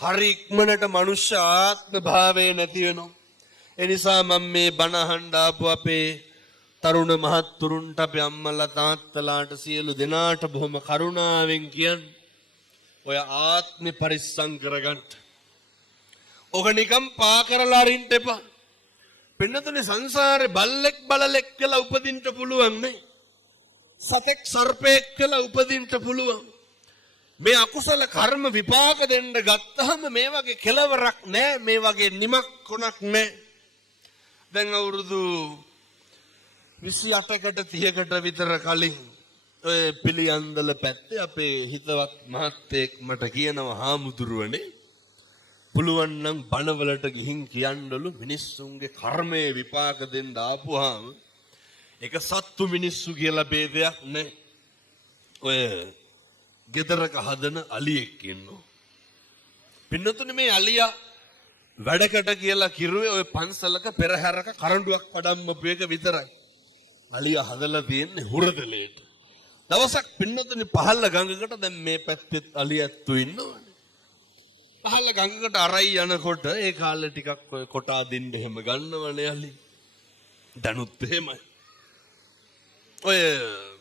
හරි ඉක්මනට මනුෂ්‍ය ආත්ම භාවය නැති වෙනවා. ඒ නිසා මම මේ බණ අහන්න ආපු අපේ තරුණ මහත්තුරුන්ට අපේ අම්මලා තාත්තලාට සියලු දෙනාට බොහොම කරුණාවෙන් කියන්නේ ඔය ආත්මේ පරිස්සම් කරගන්න. ඔක නිකම් පා කරලා අරින්න එපා. පින්නතුනේ සංසාරේ බල්ලෙක් බලලෙක් කියලා උපදින්න පුළුවන් නේ. සතෙක් සර්පෙක් කියලා උපදින්න පුළුවන්. මේ අකුසල කර්ම විපාක දෙන්න ගත්තාම මේ වගේ කෙලවරක් නැහැ, මේ වගේ නිමක් කොනක් නැහැ. දැන් අවුරුදු 28කට 30කට විතර කලින් ඔය පිළියන්දල පැත්තේ අපේ හිතවත් මහත්තයෙක් මට කියනවා, හාමුදුරුවනේ පුළුවන් නම් බණවලට ගිහින් කියන්නලු මිනිස්සුන්ගේ කර්මයේ විපාක දෙන්න ආපුවාම ඒක සත්තු මිනිස්සු කියලා ભેදයක් නැහැ. ඔය ගෙදරක හදන අලියෙක් ඉන්නවා. පින්නතුනේ මේ අලියා වැඩකට කියලා කිරුවේ ඔය පන්සලක පෙරහැරක කරඬුවක් පඩම්මපු එක විතරයි. අලියා හදලා තියෙන්නේ හුරතලේට. දවසක් පින්නතුනේ පහළ ගඟකට දැන් මේ පැත්තෙත් අලියැත්තු ඉන්නවනේ. පහළ ගඟකට අරයි යනකොට ඒ කාලේ ටිකක් ඔය කොටා දෙන්න එහෙම ගන්නවනේ අලි. දනුත් එහෙමයි. ඔය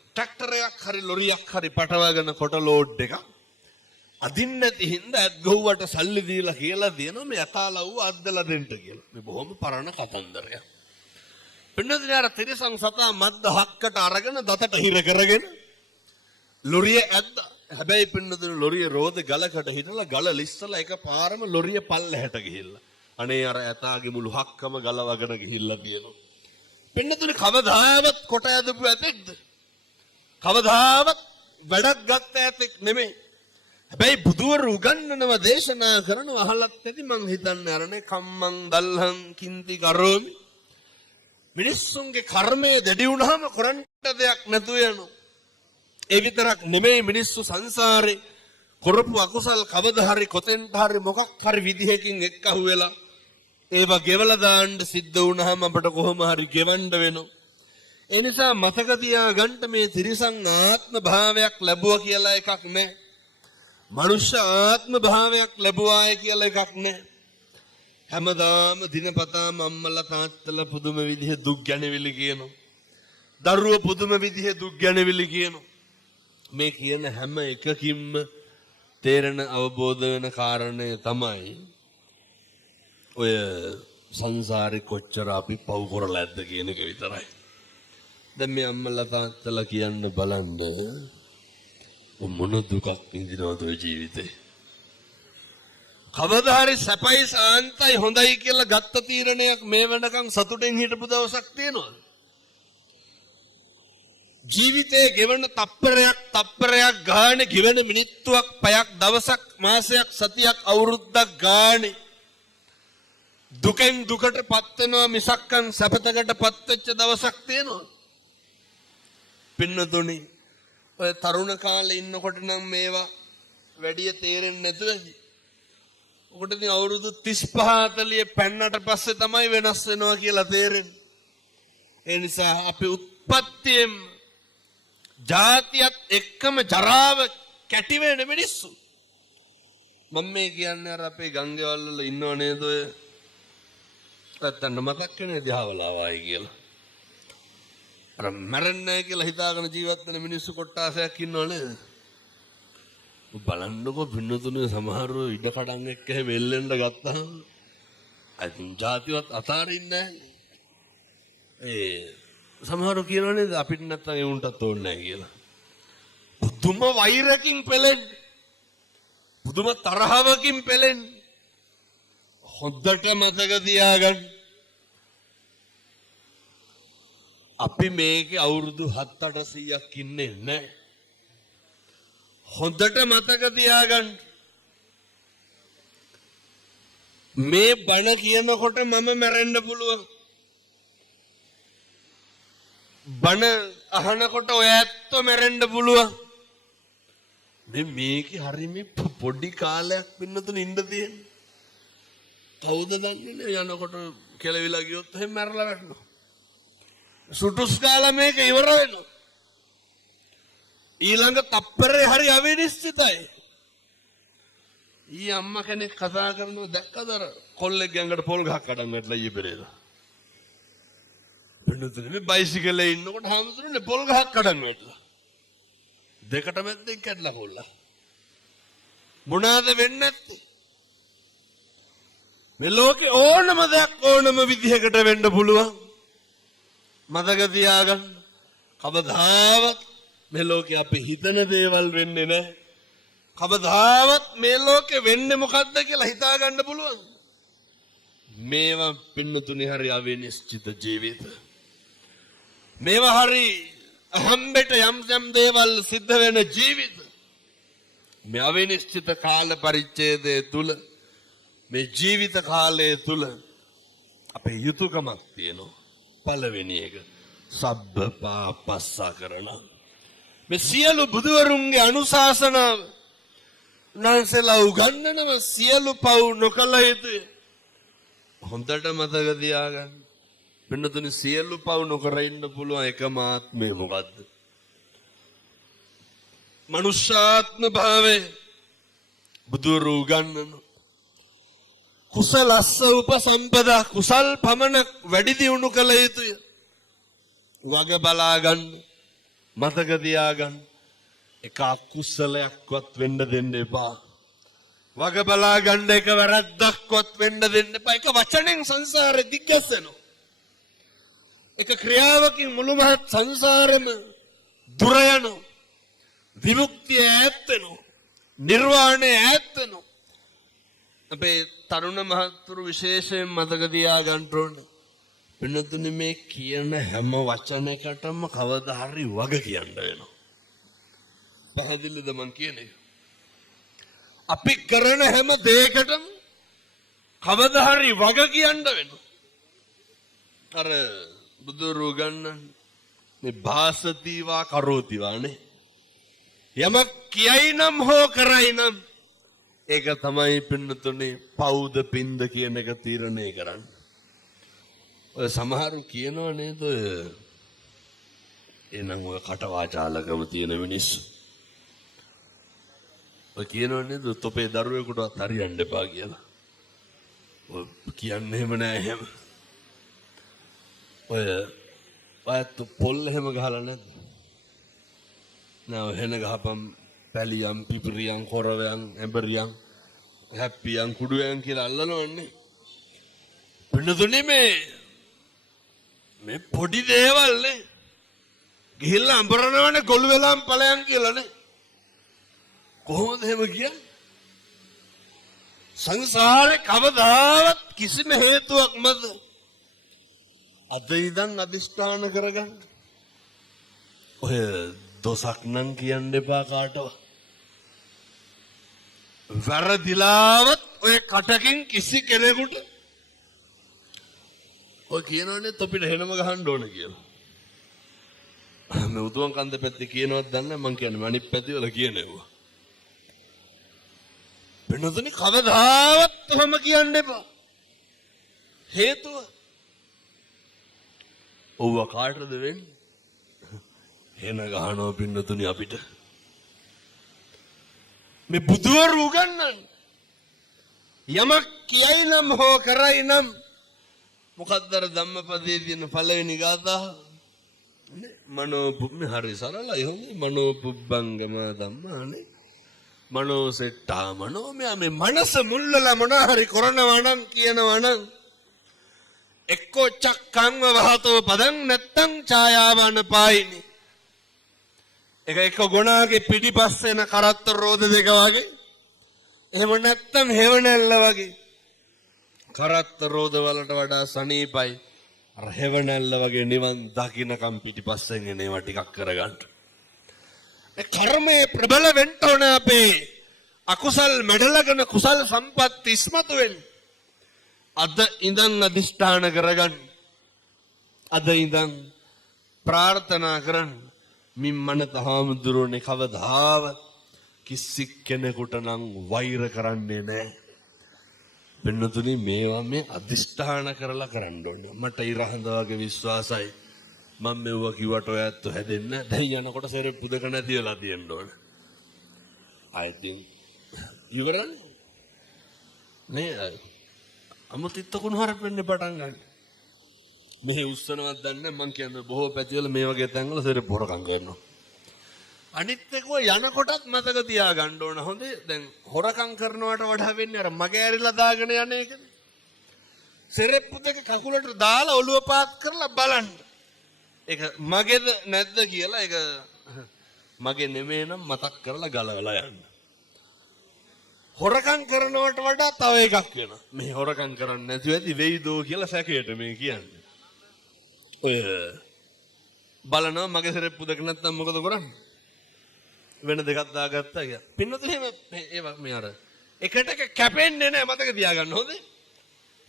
ට්‍රැක්ටරයක් හරි ලොරියක් හරි පටවගෙන කොට ලෝඩ් එකක් අදින්න නැති හින්දා ඇත්ගොව්වට සල්ලි දීලා කියලා දෙනවා මේ යතාලව්ව අද්දලා දෙන්න කියලා. මේ බොහොම පරණ කතන්දරයක්. පින්නදින අර තිරසං සතා මද්ද හක්කට අරගෙන දතට හිර කරගෙන ලොරිය ඇද්දා. හැබැයි පින්නදින ලොරිය රෝද ගලකට හිටලා ගල ලිස්සලා එකපාරම ලොරිය පල්ලෙහාට ගිහිල්ලා. අනේ අර ඇතාගේ මුළු හක්කම ගලවගෙන ගිහිල්ලා තියෙනවා. පින්නදින කවදාවත් කොට ඇදපු ඇතෙක්ද? කවදාවත් වැඩක් ගත්ත ඇතෙක් නෙමෙයි. හැබැයි බුදුවරු උගන්වනව දේශනා කරනව අහලත් ඇති මං හිතන්නේ අරනේ කම්මං දල්හං කින්ති කරෝමි. මිනිස්සුන්ගේ කර්මය දෙඩි වුණාම කරන්න දෙයක් නැතුව යනවා. ඒ විතරක් නෙමෙයි මිනිස්සු සංසාරේ කරපු අකුසල් කවදා හරි කොතෙන්ට හරි මොකක් හරි විදිහකින් එක්කහුව වෙලා ඒවා ගෙවලා දාන්න සිද්ධ වුණාම අපට කොහොම හරි ගෙවන්න වෙනවා. ඒ නිසා මතක තියාගන්න මේ තිරිසන් ආත්ම භාවයක් ලැබුවා කියලා එකක් නැහැ. මනුෂ්‍ය ආත්ම භාවයක් ලැබුවාය කියලා එකක් නැහැ. හැමදාම දිනපතාම අම්මලා තාත්තලා පුදුම විදිහ දුක් ගැනවිලි කියනවා. දරුවෝ පුදුම විදිහ දුක් ගැනවිලි කියනවා. මේ කියන හැම එකකින්ම තේරෙන අවබෝධ වෙන කාරණය තමයි ඔය සංසාරේ කොච්චර අපි පව් කරලා ඇද්ද කියන එක විතරයි. දැන් මේ අම්මලා තාත්තලා කියන්න බලන්න මොන දුකක් විඳිනවද ඔය ජීවිතේ. කවදා හරි සැපයි සාන්තයි හොඳයි කියලා ගත්ත තීරණයක් මේ වෙනකන් සතුටෙන් හිටපු දවසක් තියෙනවද? ජීවිතේ ගෙවන තප්පරයක් ගානේ ගෙවන මිනිත්තුවක් පැයක් දවසක් මාසයක් සතියක් අවුරුද්දක් ගානේ දුකෙන් දුකටපත් වෙනවා මිසක්කන් සැපතකටපත් වෙච්ච දවසක් තියෙනවද? පින්නතුනි ඔය තරුණ කාලේ ඉන්නකොට නම් මේවා වැඩි තේරෙන්නේ නැතුව ඇති. ඔකට ඉතින් අවුරුදු 35 40 පෙන්නට පස්සේ තමයි වෙනස් වෙනවා කියලා තේරෙන්නේ. ඒ නිසා අපි උත්පත්තියෙන් ජාතියත් එක්කම ජරාව කැටි වෙන මිනිස්සු. මම මේ කියන්නේ අර අපේ ගංගේවල් වල ඉන්නව නේද ඔය නැත්තම් මතක් වෙන්නේ දිහාවලාවයි කියලා. අර මරන්නේ කියලා හිතාගෙන ජීවත් වෙන මිනිස්සු කොට්ටාසයක් ඉන්නව නේද? බලන්නකො පින්නතුනේ සමහරව ඉඩ කඩන් එක්ක එහෙම එල්ලෙන්න ගත්තාම අයින් ජාතිවත් අතාරින්නේ නැහැ. සමහරව කියනවා නේද අපිට නැත්තම් ඒ උන්ටත් ඕනේ නැහැ කියලා. පුදුම වෛරකින් පෙළෙන්නේ. පුදුම තරහවකින් පෙළෙන්නේ. හොද්දට මතක තියාගන්න. අපි මේකේ අවුරුදු 7-800ක් ඉන්නේ නැහැ. හොඳට මතක තියාගන්න. මේ බණ කියනකොට මම මැරෙන්න පුළුවන්. බණ අහනකොට ඔය ඇත්තෝ මැරෙන්න පුළුවන්. මේකේ හරිය පොඩි කාලයක් පින්නතුනේ ඉන්න තියෙන්නේ. කවුද දන්නේ යනකොට කෙලවිලා ගියොත් එහෙම මැරලා වැටෙනවා. සුටුස් කාලා මේක ඉවර වෙනවා. ඊළඟ තප්පරේ හරි අවිනිශ්චිතයි. ඊ අම්මා කෙනෙක් කතා කරනවා දැක්කද අර කොල්ලෙක් ගඟට පොල් ගහක් කඩන් වැටලා ඊයේ පෙරේද. පින්නතුනේ මේ බයිසිකලේ ඉන්නකොට හැමතුනේ පොල් ගහක් කඩන් වැටලා. දෙකට මැද්දෙන් කැඩලා කොල්ලා. මොනවාද වෙන්නේ නැත්තේ? මේ ලෝකේ ඕනම දෙයක් ඕනම විදිහකට වෙන්න පුළුවන්. මතක තියාගන්න. කවදාවත් මේ ලෝකේ අපි හිතන දේවල් වෙන්නේ නැහැ. කවදාවත් මේ ලෝකේ වෙන්නේ මොකද්ද කියලා හිතා ගන්න පුළුවන්. මේවා පින්නතුනි හරි අවිනිශ්චිත ජීවිත. මේවා හරි අහම්බෙට යම් දේවල් සිද්ධ වෙන ජීවිත. මේ අවිනිශ්චිත කාල පරිච්ඡේදය තුල මේ ජීවිත කාලය තුල අපේ යුතුයකමක් තියෙනවා. පළවෙනි එක සබ්බ පාපස්සා කරන මේ සියලු බුදුවරුන්ගේ අනුශාසනාව උන්වහන්සේලා උගන්වනව සියලු පව් නොකළ යුතුය. හොඳට මතක තියාගන්න. පින්නතුනි සියලු පව් නොකර ඉන්න පුළුවන් එකම ආත්මය මොකද්ද? මනුෂ්‍යාත්ම භාවය බුදුරු උගන්වන කුසලස්ස උපසම්පදා කුසල් පමණක් වැඩි දියුණු කළ යුතුය. වග බලා ගන්න මතක තියාගන්න. එක අකුසලයක්වත් වෙන්න දෙන්න එපා. වග බලා ගන්න එක වැරද්දක්වත් වෙන්න දෙන්න එපා. එක වචනෙන් සංසාරෙ දිග්ගැස්සෙනවා. එක ක්‍රියාවකින් මුළු මහත් සංසාරෙම දුර යනවා. විමුක්තිය ඈත් වෙනවා. නිර්වාණය ඈත් වෙනවා. අපේ තරුණ මහත්තුරු විශේෂයෙන් මතක තියාගන්න ඕනේ. වෙනතුනේ මේ කියන හැම වචනයකටම කවදා හරි වග කියන්න වෙනවා. පැහැදිලිද මං කියන්නේ? අපි කරන හැම දෙයකටම කවදා හරි වග කියන්න වෙනවා. අර බුදුරු ගන්න මේ භාසතිවා කරෝතිවානේ. යමක් කියයි නම් හෝ කරයි නම් ඒක තමයි පින්නතුනේ පෞද පින්ද කියන එක තීරණය කරන්නේ. ඔය සමහරු කියනවා නේද ඔය එනං ඔය කටවාචාලකම තියෙන මිනිස්සු. ඔය කියනවා නේද තොපේ දරුවෙකුටවත් හරියන්න එපා කියලා. ඔය කියන්නේ එහෙම නෑ එහෙම. ඔය ඔයත් පොල් එහෙම ගහලා නැද්ද? නෑ එහෙන ගහපම් පැලියම් පිපිරියම් කොරවයන් එඹරියම් හැප්පියම් කුඩුවයන් කියලා අල්ලනවන්නේ. පින්නතුනේ මේ පොඩි දේවල් නේ. ගිහිල්ලා අඹරනවනේ ගොළු වෙලාම් ඵලයන් කියලානේ. කොහොමද එහෙම කියන්නේ? සංසාරේ කවදාවත් කිසිම හේතුවක් මත අද ඉඳන් අදිෂ්ඨාන කරගන්න. ඔය දොසක් නම් කියන්න එපා කාටවත්. වැරදිලාවත් ඔය කටකින් කිසි කෙනෙකුට ඔය කියනවනේ තොපිට හෙනම ගහන්න ඕන කියලා. මේ උතුම් කන්ද පැත්තේ කියනවත් දන්නේ මං කියන්නේ අනිත් පැති වල කියනවා. වෙනතනේ කවදාවත් ඔහම කියන්න එපා. හේතුව ඔව්ව කාටද වෙන්නේ? හෙන ගහනවා පින්නතුනි අපිට. මේ බුදුවරු උගන්වන්නේ යමක් කියයි නම් හෝ කරයි නම් මොකක්ද අර ධම්මපදයේ තියෙන පළවෙනි ගාථාව මනෝ හරි සරලයි හොඳයි. මනෝ පුබ්බංගම ධම්මානේ මනෝ සෙට්ටා මනෝ මේ මනස මුල්ලලා මොන හරි කරනවා නම් කියනවා නම් එක්කෝ චක්කංව වහතෝ පදං නැත්තං ඡායාවන පායිනි. එක ගොනාගේ පිටිපස්සෙන කරත්ත රෝද දෙක වගේ. එහෙම නැත්තම් හෙවණැල්ල වගේ. කරත්ත රෝද වලට වඩා සනීපයි අර හෙවණැල්ල වගේ නිවන් දකින්නකම් පිටිපස්සෙන් එන ඒවා ටිකක් කරගන්න. ඒ කර්මයේ ප්‍රබල වෙන්න ඕන අපේ අකුසල් මැඩලගෙන කුසල් සම්පත් ඉස්මතු වෙන්න. අද ඉඳන් අදිෂ්ඨාන කරගන්න. අද ඉඳන් ප්‍රාර්ථනා කරන්න. මිම්මන තහාමුදුරනේ කවදාවත් කිසි කෙනෙකුට නම් වෛර කරන්නේ නැහැ. වෙනතුනි මේවා මේ අදිෂ්ඨාන කරලා කරන්න ඕනේ. මට ඉරහඳ වගේ විශ්වාසයි. මම මෙව්ව කිව්වට ඔයත් හැදෙන්න. දැන් යනකොට සෙරෙප්පු දෙක නැති වෙලා තියෙන්න ඕනේ. I think ඉවරනේ. නේ අමුතිත්ත කුණුහරුප වෙන්න පටන් ගන්න. මෙහි උස්සනවත් දන්නේ මං කියන්නේ බොහෝ පැතිවල මේ වගේ තැන්වල සෙරප්පු හොරකම් කරනවා. අනිත් එකව යනකොටත් මතක තියාගන්න ඕන. හොඳේ දැන් හොරකම් කරනවට වඩා වෙන්නේ අර මගේ ඇරිලා දාගෙන යන එකනේ. සෙරප්පු දෙක කකුලට දාලා ඔළුව පාත් කරලා බලන්න. ඒක මගේද නැද්ද කියලා ඒක මගේ නෙමෙයි නම් මතක් කරලා ගලවලා යන්න. හොරකම් කරනවට වඩා තව එකක් වෙනවා. මේ හොරකම් කරන්නේ නැතුව ඇති වෙයිදෝ කියලා සැකයට මේ කියන්නේ. ඔය බලනවා මගේ සෙරප්පු දෙක නැත්තම් මොකද කරන්නේ? වෙන දෙකක් දාගත්තා කියලා. පින්නතුනේ ඒවා මේ අර එකට එක කැපෙන්නේ නැහැ මතක තියාගන්න හොඳේ.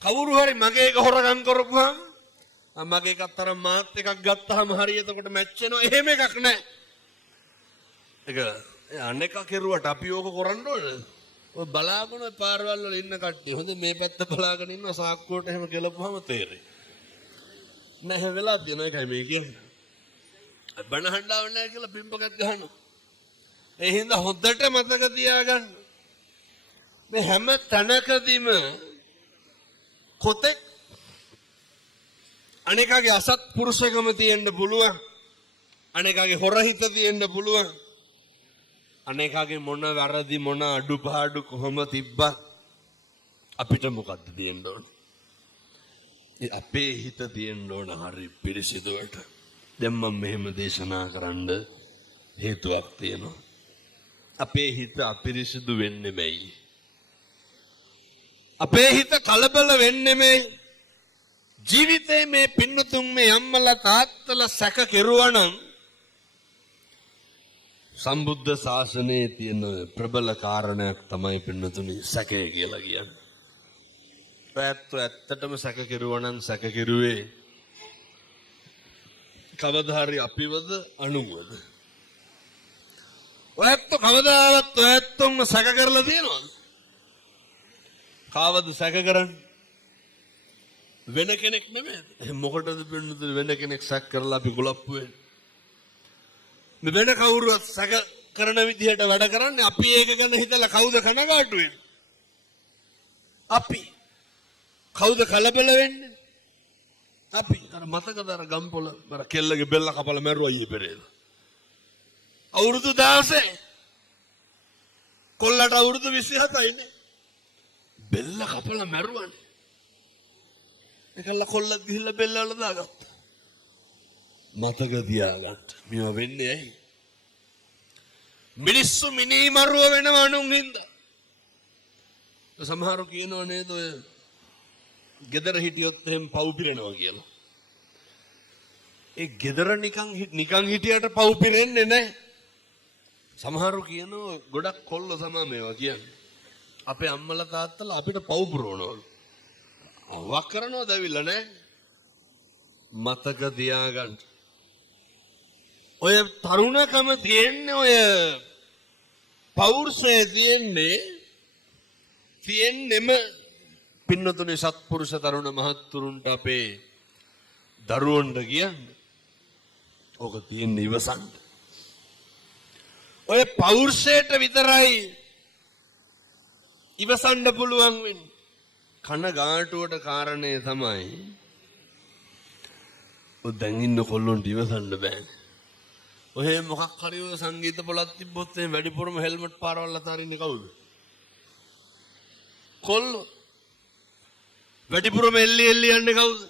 කවුරු හරි මගේ එක හොරකම් කරපුවාම මගේ එකත් අර මාත් එකක් ගත්තාම හරි එතකොට මැච් වෙනවා. එහෙම එකක් නැහැ. ඒක අනේක කෙරුවට අපි ඕක කරන්න ඕනේ. ඔය බලාගෙන පාරවල් වල ඉන්න කට්ටිය හොඳ මේ පැත්ත බලාගෙන ඉන්න සාක්කුවට එහෙම ගෙලපුවාම තේරෙයි. නැහැ වෙලා තියෙන එකයි මේ කියන්නේ. බණ හඬාව නැහැ කියලා පිම්බකත් ගහනවා. ඒ හින්දා හොද්දට මතක තියාගන්න. මේ හැම තැනකදීම කොතෙක් අනේකගේ අසත් පුරුෂකම තියෙන්න පුළුවන්. අනේකගේ හොරහිත තියෙන්න පුළුවන්. අනේකගේ මොන වැරදි මොන අඩුපාඩු කොහොම තිබ්බත් අපිට මොකද්ද තියෙන්න ඕන? අපේ හිත තියෙන්න ඕන හරි පිරිසිදුවට. දැන් මම මෙහෙම දේශනා කරන්න හේතුවක් තියෙනවා. අපේ හිත අපිරිසිදු වෙන්නේ මෙයි. අපේ හිත කලබල වෙන්නේ මේ ජීවිතේ මේ පින්නතුන් මේ අම්මලා තාත්තලා සැක කෙරුවා නම් සම්බුද්ධ ශාසනයේ තියෙන ප්‍රබල කාරණයක් තමයි පින්නතුනි සැකය කියලා කියන්නේ. ඇත්තටම සැක කෙරුවා නම් සැක කෙරුවේ කවදා හරි අපිවද අනුවද? ඔයත් කවදාවත් ඔයත්ම සැක කරලා තියෙනවද? කාවද සැක කරන්නේ? වෙන කෙනෙක් නෙමෙයි. මොකටද පින්නතුනි වෙන කෙනෙක් සැක කරලා අපි ගොලප්පු වෙන්නේ? මේ වෙන කවුරුවත් සැක කරන විදිහට වැඩ කරන්නේ අපි ඒක ගැන හිතලා කවුද කනගාටු වෙන්නේ? අපි. කවුද කලබල වෙන්නේ? අපි. අර මතකද අර ගම්පොළ අර කෙල්ලගේ බෙල්ල කපලා මැරුවා ඊයේ පෙරේද? අවුරුදු 16. කොල්ලට අවුරුදු 27යි නේ. බෙල්ල කපලා මැරුවානේ. ඒකල්ල කොල්ල ගිහිල්ලා බෙල්ල වල දාගත්තා. මතක තියාගන්න. මේවා වෙන්නේ ඇයි? මිනිස්සු මිනිමරුව වෙනව අනුන් හින්දා. සමහරව කියනවා නේද ඔය ගෙදර හිටියොත් එහෙම පව් පිරෙනවා කියලා. ඒ ගෙදර නිකන් හිටියට පව් පිරෙන්නේ නැහැ. සමහරව කියනවා ගොඩක් කොල්ල තමයි මේවා කියන්නේ. අපේ අම්මලා තාත්තලා අපිට පව් පුරවනවලු. අවුවක් කරනවද ඇවිල්ලා නැහැ. මතක තියාගන්න. ඔය තරුණකම තියෙන්නේ ඔය පෞරුෂය තියෙන්නෙම පින්නතුනේ සත්පුරුෂ තරුණ මහත්තුරුන්ට අපේ දරුවන්ට කියන්නේ. ඕක තියෙන්නේ ඉවසන්න. ඔය පෞරුෂයට විතරයි ඉවසන්න පුළුවන් වෙන්නේ. කනගාටුවට කාරණේ තමයි ඔය දැන් ඉන්න කොල්ලොන්ට ඉවසන්න බෑනේ. ඔය මොකක් හරි ඔය සංගීත පොලක් තිබ්බොත් එහෙනම් වැඩිපුරම හෙල්මට් පාරවල් අතරින්නේ කවුද? කොල්ලෝ. වැඩිපුරම එල්ලි යන්නේ කවුද?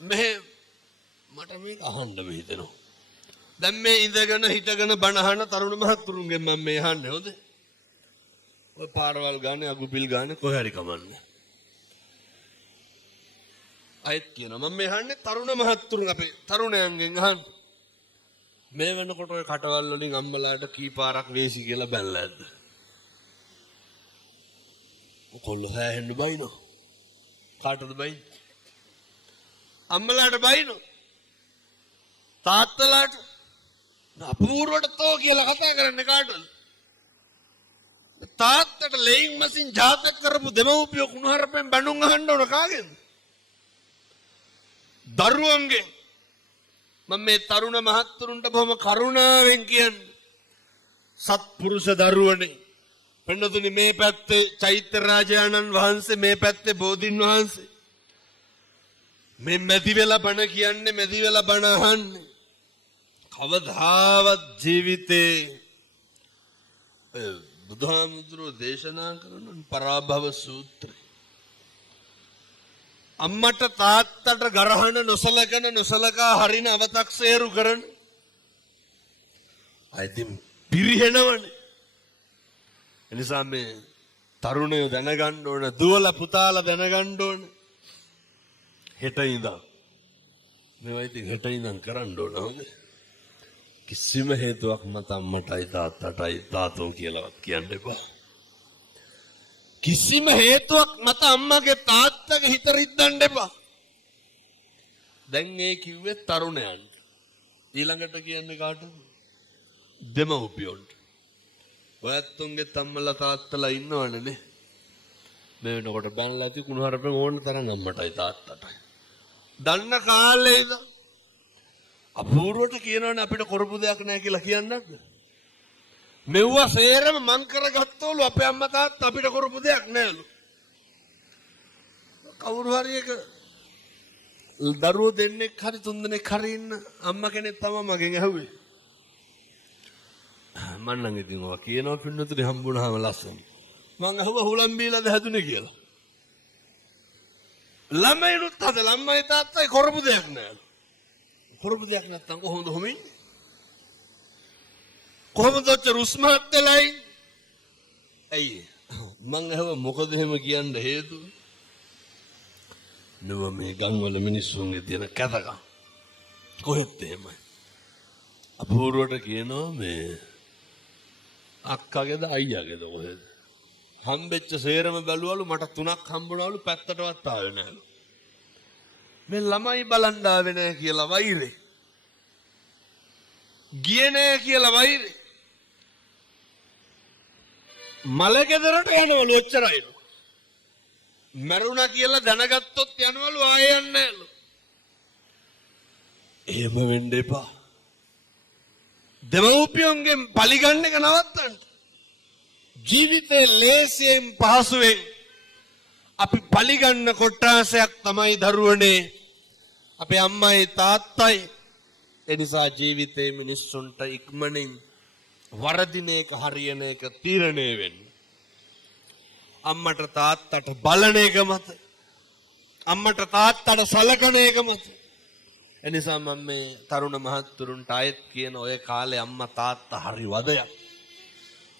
මට මේක අහන්න හිතෙනවා. දැන් මේ ඉඳගෙන හිටගෙන බණ අහන තරුණ මහත්තුරුන්ගෙන් මම මේ අහන්නේ හොඳ. ඔය පාරවල් ගානේ අගුපිල් ගානේ කොහේ හරි කමන්නේ. අයත් කියනවා මම මේ අහන්නේ තරුණ මහත්තුරුන් අපේ තරුණයන්ගෙන් අහන්න. මේ වෙනකොට ඔය කටවල් වලින් අම්මලාට කී පාරක් වේසි කියලා බැලලා ඇද්ද? කොල්ලෝ හැහෙන්න බයිනෝ. කාටද බයින්? අම්මලාට බයිනෝ. තාත්තලාට අපූර්වට තෝ කියලා කතා කරන්නේ කාටද? තාත්තට ලේයින් මසින් ජාතක කරපු දෙමව්පියෝ කුණුහරුපෙන් බණුන් අහන්න ඕන කාගෙන්ද? දරුවන්ගෙන්. මම මේ තරුණ මහත්තුරුන්ට බොහොම කරුණාවෙන් කියන්නේ සත්පුරුෂ දරුවනේ පෙන්නතුනි මේ පැත්තේ චෛත්‍ය රාජානන් වහන්සේ මේ පැත්තේ බෝධින් වහන්සේ. මේ මැදි වෙලා බණ කියන්නේ මැදි වෙලා බණ අහන්නේ. කවදාවත් ජීවිතේ බුදුහාමුදුරුවෝ දේශනා කරන පරාභව සූත්‍රය. අම්මට තාත්තට ගරහන නොසලකා හරින අවතක්සේරු කරන. අයිතින් පිරිහෙනවනේ. එනිසා මේ තරුණයෝ දැනගන්න ඕන, දුවලා පුතාලා දැනගන්න ඕන. හෙට ඉඳන් මේවා ඉතින් හෙට ඉඳන් කරන්න ඕන හොඳ. කිසිම හේතුවක් මත අම්මටයි තාත්තටයි තාතෝ කියලාවත් කියන්න එපා. කිසිම හේතුවක් මත අම්මගේ තාත්තගේ හිත රිද්දන්න එපා. දැන් මේ කිව්වේ තරුණයන්ට. ඊළඟට කියන්නේ කාටද? දෙමව්පියන්ට. ඔයත්තුන්ගේ තම්මලා තාත්තලා ඉන්නවනේ නේ. මේ වෙනකොට බන්ලා ඇති කුණුහරුපෙන් ඕන තරම් අම්මටයි තාත්තටයි. දන්න කාලේ ඉඳන් අපූර්වට කියනවනේ අපිට කරපු දෙයක් නැහැ කියලා කියන්නත්. මෙව්වා සේරම මං කරගත්තවලු අපේ අම්මා තාත්තා අපිට කරපු දෙයක් නැහැලු. කවුරු හරි එක දරුවෝ දෙන්නෙක් හරි තුන් දෙනෙක් හරි ඉන්න අම්මා කෙනෙක් තමයි මගෙන් ඇහුවේ. මං නම් ඉතින් ඔයා කියනවා පින්නතුනි හම්බුනහම ලස්සන. මං අහුවා හුලම් බීලාද හැදුනේ කියලා. ළමයිනුත් අද ළමයි තාත්තයි කරපු දෙයක් නැහැලු. කරපු දෙයක් නැත්තම් කොහොමද හොමින්? කොහොමද රුස්මහත් වෙලයි? ඇයි? මං අහුවා මොකද එහෙම කියන්න හේතුව? නුව මේ ගම්වල මිනිස්සුන්ගේ තියෙන කැතකම්. කොහෙත් එහෙමයි. අපූර්වට කියනවා මේ අක්කගේද අයියාගේද කොහෙද? හම්බෙච්ච සේරම බැලුවලු මට 3ක් හම්බුණාලු පැත්තටවත් ආවේ නැහැලු. මේ ළමයි බලන්න ආවේ නැහැ කියලා වෛරේ. ගියේ නැහැ කියලා වෛරේ. මලගෙදරට යනවලු ඔච්චරයිලු. මරුණා කියලා දැනගත්තොත් යනවලු ආයෙ යන්නේ නැහැලු. එහෙම වෙන්න එපා. දෙමව්පියන්ගෙන් පලිගන්න එක නවත්තන්න. ජීවිතේ ලේසියෙන් පහසුවෙන් අපි පලිගන්න කොට්ටාසයක් තමයි දරුවනේ අපේ අම්මයි තාත්තයි. එනිසා ජීවිතේ මිනිස්සුන්ට ඉක්මනින් වරදින එක හරියන එක තීරණය වෙන්න. අම්මට තාත්තට බලන එක මත, අම්මට තාත්තට සලකන එක මත. එනිසා මම මේ තරුණ මහත්තුරුන්ට ආයෙත් කියන ඔය කාලේ අම්මා තාත්තා හරි වදයක්.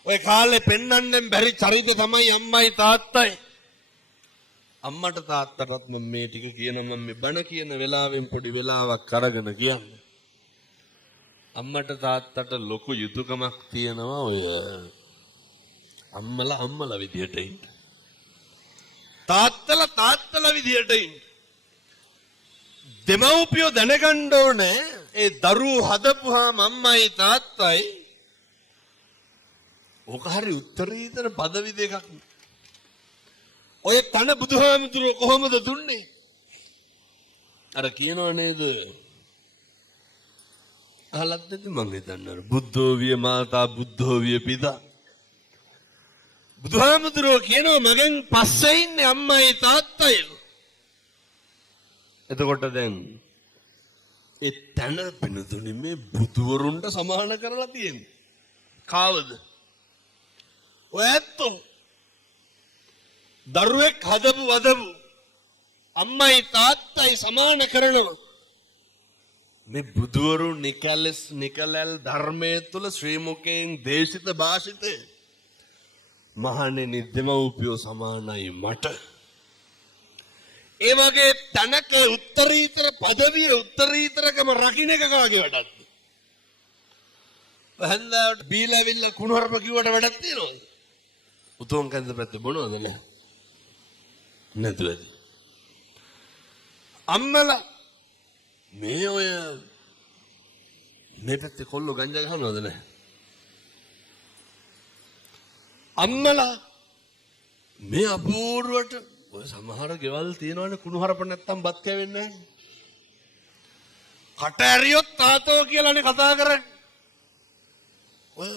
ඔය කාලේ පෙන්වන්නෙන් බැරි චරිත තමයි අම්මයි තාත්තයි. අම්මට තාත්තටත් මම මේ ටික කියන මම මේ බණ කියන වෙලාවෙන් පොඩි වෙලාවක් අරගෙන කියන්නේ. අම්මට තාත්තට ලොකු යුතුයකමක් තියෙනවා ඔය අම්මලා විදියට ඉන්න. තාත්තලා විදියට ඉන්න. දෙමව්පියෝ දැනගන්න ඕනේ ඒ දරුවෝ හදපුවාම අම්මයි තාත්තයි ඕක හරි උත්තරීතර පදවි දෙකක්. ඔය තන බුදුහාමුදුරුවෝ කොහොමද දුන්නේ? අර කියනව නේද? අහලත් නැති මං හිතන්නේ බුද්ධෝ විය මාතා බුද්ධෝ විය පිතා. බුදුහාමුදුරුවෝ කියනවා මගෙන් පස්සේ ඉන්නේ අම්මයි තාත්තයි. එතකොට දැන් ඒ තන පිනුතුනි මේ බුදුවරුන්ට සමාන කරලා තියෙන්නේ. කාවද? ඔය ඇත්තෝ දරුවෙක් හදපු වදපු අම්මයි තාත්තයි සමාන කරනවා. මේ බුදුවරු නිකලල් ධර්මයේ තුල ශ්‍රී මුඛයෙන් දේශිත භාෂිතේ මහණෙනි දෙමව්පියෝ සමානයි මට. ඒ වගේ තනක උත්තරීතර පදවිය උත්තරීතරකම රකින්න එක කාගේ වැඩක්ද? වහන්දාට බීලාවිල්ල කුණුහරුප කිව්වට වැඩක් තියනවද? උතුම් කන්ද පැත්තේ බොනවද නැහැ? නැතුවද? අම්මලා මේ ඔය මේ පැත්තේ කොල්ලෝ ගංජා ගහනවද නැහැ? අම්මලා මේ අපූර්වට ඔය සමහර ගෙවල් තියෙනවනේ කුණුහරුප නැත්තම් බත් කැවෙන්නේ නැහැ. කට ඇරියොත් තාතෝ කියලානේ කතා කරන්නේ. ඔය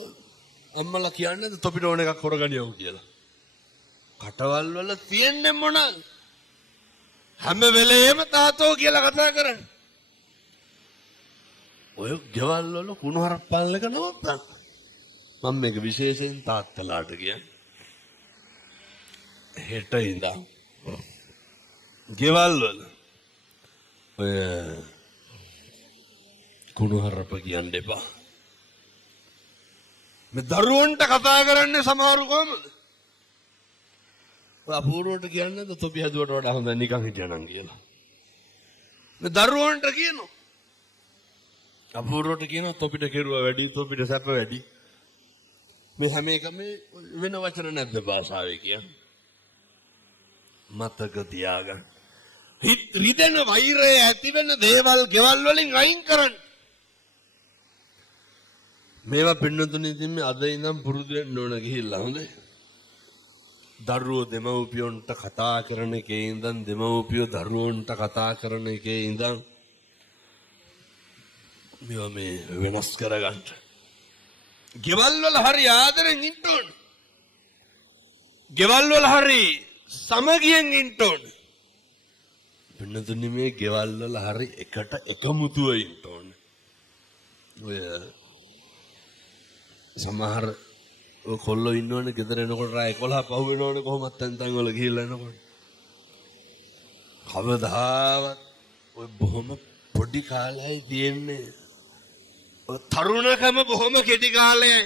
අම්මලා කියන්නේ තොපිට ඕන එකක් කරගනියව කියලා. කටවල් වල තියෙන්නේ මොනවාද? හැම වෙලේම තාතෝ කියලා කතා කරන්නේ. ඔය ගෙවල් වල කුණු හරප්පල් එක නවත්තන්න. මම මේක විශේෂයෙන් තාත්තලාට කියන්නේ. හෙට ඉඳන් ගෙවල් වල ඔය කුණු හරප කියන්න එපා. මේ දරුවන්ට කතා කරන්නේ සමහරු කොහමද? අපූර්වට කියන්නේ තොපි හැදුවට වඩා හොඳ නිකන් හිටියනම් කියලා. මේ දරුවන්ට කියනවා. අපූර්වට කියනවා තොපිට කෙරුවා වැඩි, තොපිට සැප වැඩි. මේ හැම එකම වෙන වචන නැද්ද භාෂාවේ කියන්නේ? මතක තියාගන්න. රිදෙන වෛරය ඇති වෙන දේවල් ගෙවල් වලින් අයින් කරන්න. මේවා පින්නතුනේ ඉතින් මේ අද ඉඳන් පුරුදු වෙන්න ඕන ගිහිල්ලා හොඳේ. දරුවෝ දෙමව්පියන්ට කතා කරන එකේ ඉඳන් දෙමව්පියෝ දරුවන්ට කතා කරන එකේ ඉඳන් මේවා මේ වෙනස් කරගන්න. ගෙවල් වල හරි ආදරෙන් ඉන්න ඕන. ගෙවල් වල හරි සමගියෙන් ඉන්න ඕන. පින්නතුනේ මේ ගෙවල් වල හරි එකට එකමුතුව ඉන්න ඕන. ඔය සමහර කොල්ලෝ ඉන්නවනේ ගෙදර එනකොට රාය 11 පහු වෙනවනේ කොහොමත් තැන් වල ගිහිල්ලා එනකොට. කවදාවත් ඔය බොහොම පොඩි කාලයයි තියෙන්නේ. ඔය තරුණකම බොහොම කෙටි කාලයයි.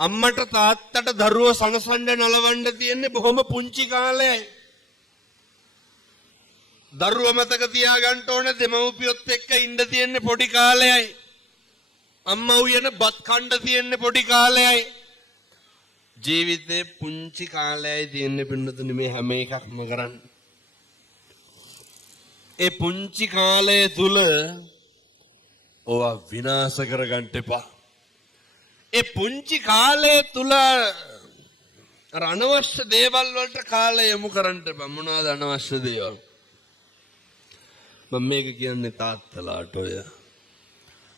අම්මට තාත්තට දරුවෝ සනසන්න නලවන්න තියෙන්නේ බොහොම පුංචි කාලයයි. දරුවා මතක තියාගන්න ඕනේ දෙමව්පියොත් එක්ක ඉන්න තියෙන්නේ පොඩි කාලයයි. අම්මා උයන බත් කන්න තියෙන්නේ පොඩි කාලයයි. ජීවිතේ පුංචි කාලයයි තියෙන්නේ පින්නතුනේ මේ හැම එකක්ම කරන්නේ. ඒ පුංචි කාලය තුල ඕවා විනාශ කරගන්න එපා. ඒ පුංචි කාලය තුල අනවශ්‍ය දේවල් වලට කාලය යොමු කරන්න එපා. මොනවාද අනවශ්‍ය දේවල්? මම මේක කියන්නේ තාත්තලාට ඔය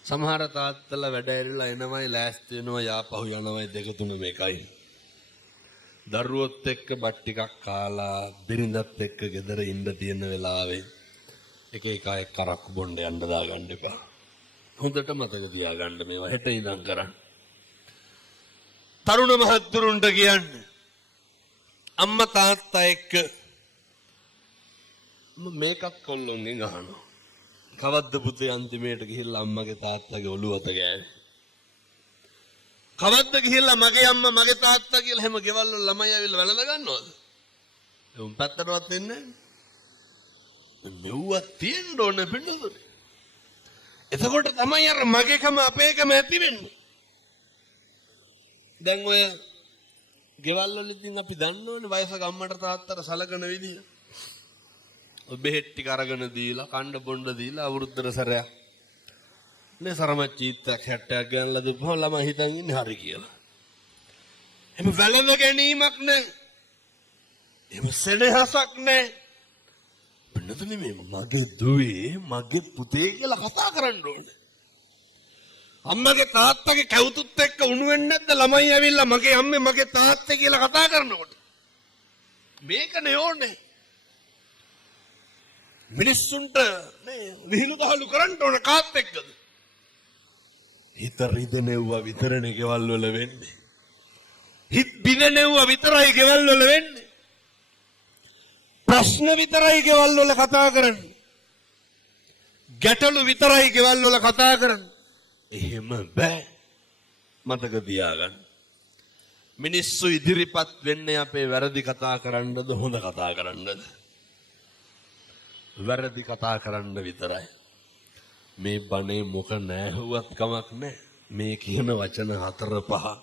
සමහර තාත්තලා වැඩ ඇරිලා එනවයි ලෑස්ති වෙනවා යාපහු යනවයි දෙක තුන මේකයි. දරුවොත් එක්ක බත් ටිකක් කාලා බිරිඳත් එක්ක ගෙදර ඉන්න තියෙන වෙලාවේ එක එක අය කරක්කු බොණ්ඩ යන්න දාගන්න එපා. හොඳට මතක තියාගන්න මේවා හෙට ඉඳන් කරන්න. තරුණ මහත්තුරුන්ට කියන්නේ අම්මා තාත්තා එක්ක මේකත් කොල්ලොන්ගෙන් අහනවා. කවද්ද පුතේ අන්තිමේට ගිහිල්ලා අම්මගේ තාත්තගේ ඔළුව අත ගෑවේ? කවද්ද ගිහිල්ලා මගේ අම්මා මගේ තාත්තා කියලා හැම ගෙවල් වල ළමයි ඇවිල්ලා වැළඳ ගන්නවද? උන් පැත්තටවත් එන්නේ නැහැ. මෙව්වා තියෙන්න ඕන පින්නතුනේ. එතකොට තමයි අර මගේකම අපේකම ඇති වෙන්නේ. දැන් ඔය ගෙවල් වල ඉතින් අපි දන්නවනේ වයසක අම්මට තාත්තට සලකන විදිය. බෙහෙත් ටික අරගෙන දීලා කණ්ඩ බොණ්ඩ දීලා අවුරුද්දට සැරයක් නේ සරමච්චීත්තක් 60ක් ගන්නලා දෙපුවම ළමයි හිතන් ඉන්නේ හරි කියලා. එහෙම වැළඳ ගැනීමක් නැහැ. එහෙම සෙනෙහසක් නැහැ. පින්නතුනේ මේ මගේ දුවේ මගේ පුතේ කියලා කතා කරන්න ඕනේ. අම්මගේ තාත්තගේ කැවුතුත් එක්ක උණු වෙන්නේ නැද්ද ළමයි ඇවිල්ලා මගේ අම්මේ මගේ තාත්තේ කියලා කතා කරනකොට? මේකනේ ඕනේ. මිනිස්සුන්ට නේ විහිළු දහළු කරන්න ඕන කාත් එක්කද? හිත රිදෙනෙව්වා විතරනේ ගෙවල් වල වෙන්නේ. හිත බිනනෙව්වා විතරයි ගෙවල් වල වෙන්නේ. ප්‍රශ්න විතරයි ගෙවල් වල කතා කරන්නේ. ගැටලු විතරයි ගෙවල් වල කතා කරන්නේ. එහෙම බෑ. මතක තියාගන්න. මිනිස්සු ඉදිරිපත් වෙන්නේ අපේ වැරදි කතා කරන්නද හොඳ කතා කරන්නද? වැරදි කතා කරන්න විතරයි. මේ බණේ මොක නැහුවත් කමක් නැහැ. මේ කියන වචන 4-5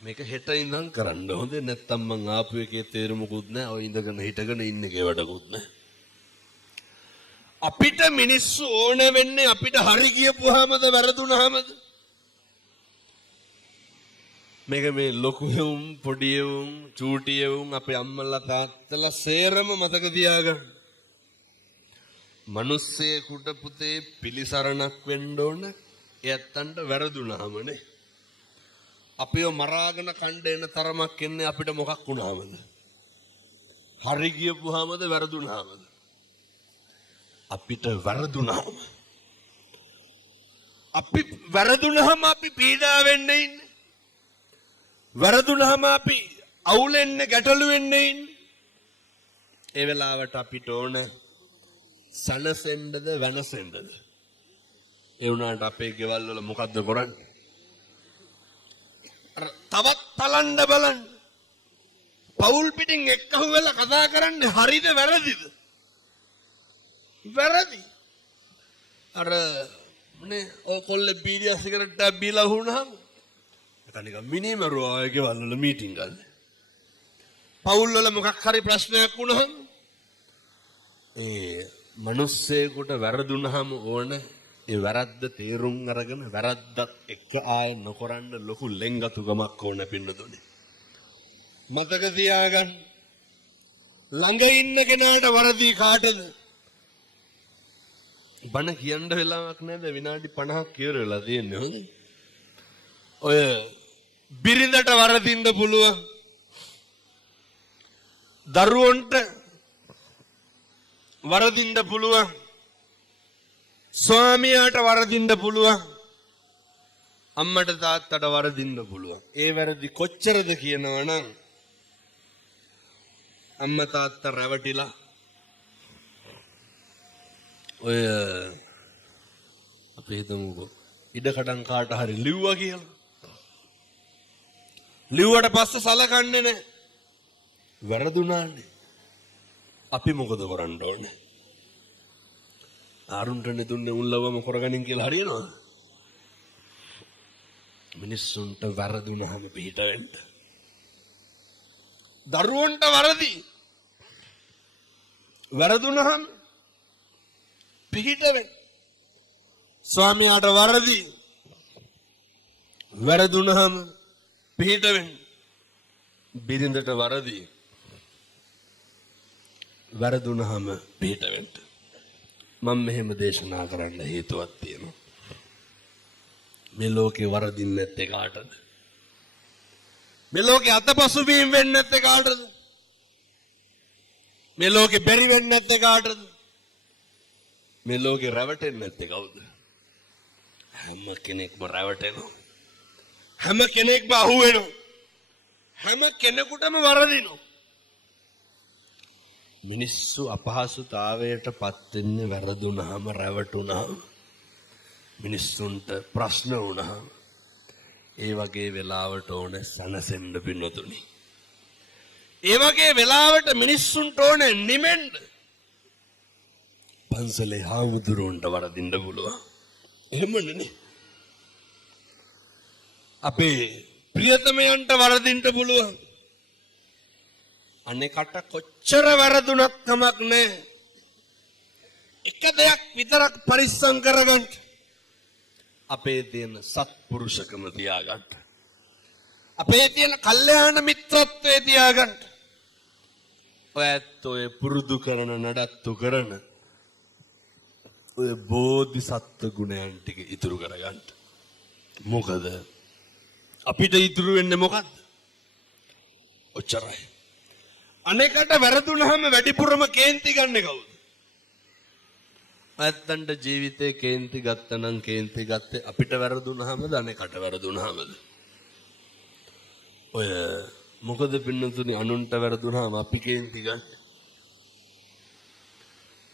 මේක හෙට ඉඳන් කරන්න හොඳේ නැත්තම් මං ආපු එකේ තේරුමකුත් නැහැ. ඔය ඉඳගෙන හිටගෙන ඉන්න එකේ වැඩකුත් නැහැ. අපිට මිනිස්සු ඕන වෙන්නේ අපිට හරි කියපුවාමද වැරදුනහමද? මේක මේ ලොකු එවුන් පොඩි එවුන් චූටි එවුන් අපේ අම්මලා තාත්තලා සේරම මතක තියාගන්න. මිනිස්සෙකුට පුතේ පිළිසරණක් වෙන්න ඕන එයත්තන්ට වැරදුනහමනේ. අපිව මරාගෙන කණ්ඩ එන තරමක් එන්නේ අපිට මොකක් වුණාමද? හරි ගියපුවාමද වැරදුනාමද? අපිට වැරදුනාම. අපි වැරදුනහම අපි පීඩා වෙන්නේ ඉන්නේ. වැරදුනහම අපි අවුල් වෙන්නේ ගැටලු වෙන්නේ ඉන්නේ. ඒ වෙලාවට අපිට ඕන සනසෙන්නද වෙනසෙන්නද? ඒ වුණාට අපේ ගෙවල් වල මොකද්ද කරන්නේ? තවත් තලන්න බලන්න. පවුල් පිටින් එක්කහුව වෙලා කතා කරන්නේ හරිද වැරදිද? වැරදි. අර නේ ඔය කොල්ලේ බීඩිය සිගරට් එකක් බීලා වුණාම නිකන් මිනිමරුවා ඔය ගෙවල් වල මීටින් ගන්න. පවුල් වල මොකක් හරි ප්‍රශ්නයක් වුණාම ඒ මිනිස්සෙකුට වැරදුනහම ඕන ඒ වැරද්ද තේරුම් අරගෙන වැරද්දත් එක්ක ආය නොකරන්න ලොකු ලෙන්ගතුකමක් ඕන පින්නතුනේ. මතක තියාගන්න. ළඟ ඉන්න කෙනාට වරදී කාටද? බණ කියන්න වෙලාවක් නැද? විනාඩි 50ක් ඉවර වෙලා තියෙන්නේ. හොඳයි. ඔය බිරිඳට වරදින්න පුළුවන්. දරුවන්ට වරදින්න පුළුවන්. ස්වාමියාට වරදින්න පුළුවන්. අම්මට තාත්තට වරදින්න පුළුවන්. ඒ වැරදි කොච්චරද කියනවනම් අම්මා තාත්තා රැවටිලා ඔය අපි හිතමුකෝ ඉඩකඩම් කාට හරි ලිව්වා කියලා. ලිව්වට පස්සේ සලකන්නේ නැහැ. වැරදුනානේ. අපි මොකද කරන්න ඕනේ? ආරුන්ටනේ දුන්නේ උන්ලවම කරගනින් කියලා හරියනවද? මිනිස්සුන්ට වැරදුනහම පිට වෙන්න. දරුවන්ට වරදි. වැරදුනහම පිට වෙන්න. ස්වාමියාට වරදි. වැරදුනහම පිට වෙන්න. බිරිඳට වරදි. වැරදුනහම පිට වෙන්න. මම මෙහෙම දේශනා කරන්න හේතුවක් තියෙනවා. මේ ලෝකේ වරදින්නේ නැත්තේ කාටද? මේ ලෝකේ අතපසු වීම වෙන්නේ නැත්තේ කාටද? මේ ලෝකේ බැරි වෙන්නේ නැත්තේ කාටද? මේ ලෝකේ රැවටෙන්නේ නැත්තේ කවුද? හැම කෙනෙක්ම රැවටෙනවා. හැම කෙනෙක්ම අහුවෙනවා. හැම කෙනෙකුටම වරදිනවා. මිනිස්සු අපහසුතාවයට පත් වෙන්නේ වැරදුනහම රැවටුනහම. මිනිස්සුන්ට ප්‍රශ්න වුණාම ඒ වගේ වෙලාවට ඕන සනසෙන්න පින්නතුනි. ඒ වගේ වෙලාවට මිනිස්සුන්ට ඕන නිමෙන්න. පන්සලේ හාමුදුරුවන්ට වරදින්න පුළුවන්. එහෙම නෙනේ. අපේ ප්‍රියතමයන්ට වරදින්න පුළුවන්. අනේකට කොච්චර වැරදුනක් කමක් නැහැ. එක දෙයක් විතරක් පරිස්සම් කරගන්න. අපේ තියෙන සත්පුරුෂකම තියාගන්න. අපේ තියෙන කල්යාණ මිත්‍රත්වයේ තියාගන්න. ඔයත් ඔය පුරුදු කරන නඩත්තු කරන ඔය බෝධිසත්ව ගුණයන් ටික ඉතුරු කරගන්න. මොකද අපිට ඉතුරු වෙන්නේ මොකද්ද? ඔච්චරයි. අනේකට වැරදුනහම වැඩිපුරම කේන්ති ගන්න කවුද? ඇත්තන්ට ජීවිතේ කේන්ති ගත්තනම් කේන්ති ගත්තේ අපිට වැරදුනහමද අනේකට වැරදුනහමද? ඔය මොකද පින්නතුනි අනුන්ට වැරදුනහම අපි කේන්ති ගන්න.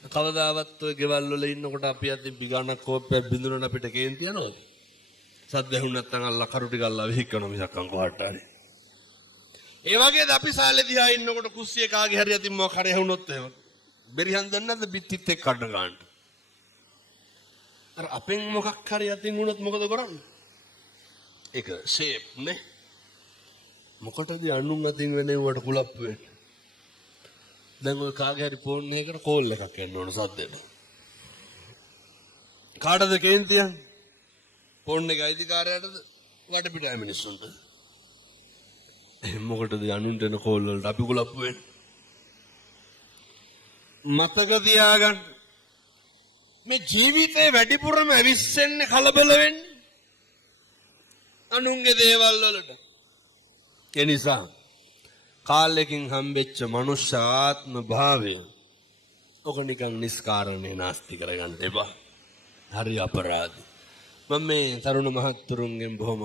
කවදාවත් ඔය ගෙවල් වල ඉන්නකොට අපි අතින් පිගානක් කෝප්පයක් බිඳුනන අපිට කේන්ති යනවද? සද්ද ඇහුණ නැත්නම් අල්ලා කරු ටික අල්ලා විහික්කනවා මිසක් කොහාට හරි. ඒ වගේද අපි සාලේ දිහා ඉන්නකොට කුස්සිය කාගේ හරි අතින් මොකක් හරි ඇහුනොත් එහෙම බෙරිහන් දෙන්නේ නැද්ද පිටිත් එක්ක කඩ ගන්න. අර අපෙන් මොකක් හරි අතින් වුණොත් මොකද කරන්නේ? ඒක ෂේප් නේ. මොකටද අනුන් අතින් වෙනවට කුලප්පු වෙන්නේ? දැන් ඔය කාගේ හරි ෆෝන් එකකට කෝල් එකක් එන්න ඕන සද්දෙට. කාටද කේන්ති යන්නේ? ෆෝන් එක අයිතිකාරයටද? වටපිටාය මිනිස්සුන්ට. එහෙනම් මොකටද අනුන්ට එන කෝල් වලට අපි කුලප්පු වෙන්නේ? මතක තියාගන්න. මේ ජීවිතේ වැඩිපුරම ඇවිස්සෙන්නේ කලබල වෙන්නේ. අනුන්ගේ දේවල් වලට. ඒ නිසා කාලෙකින් හම්බෙච්ච මනුෂ්‍ය ආත්ම භාවය ඔක නිකන් නිස්කාරණේ නාස්ති කරගන්න එපා. හරි අපරාධයි. මම මේ තරුණ මහත්තුරුන්ගෙන් බොහොම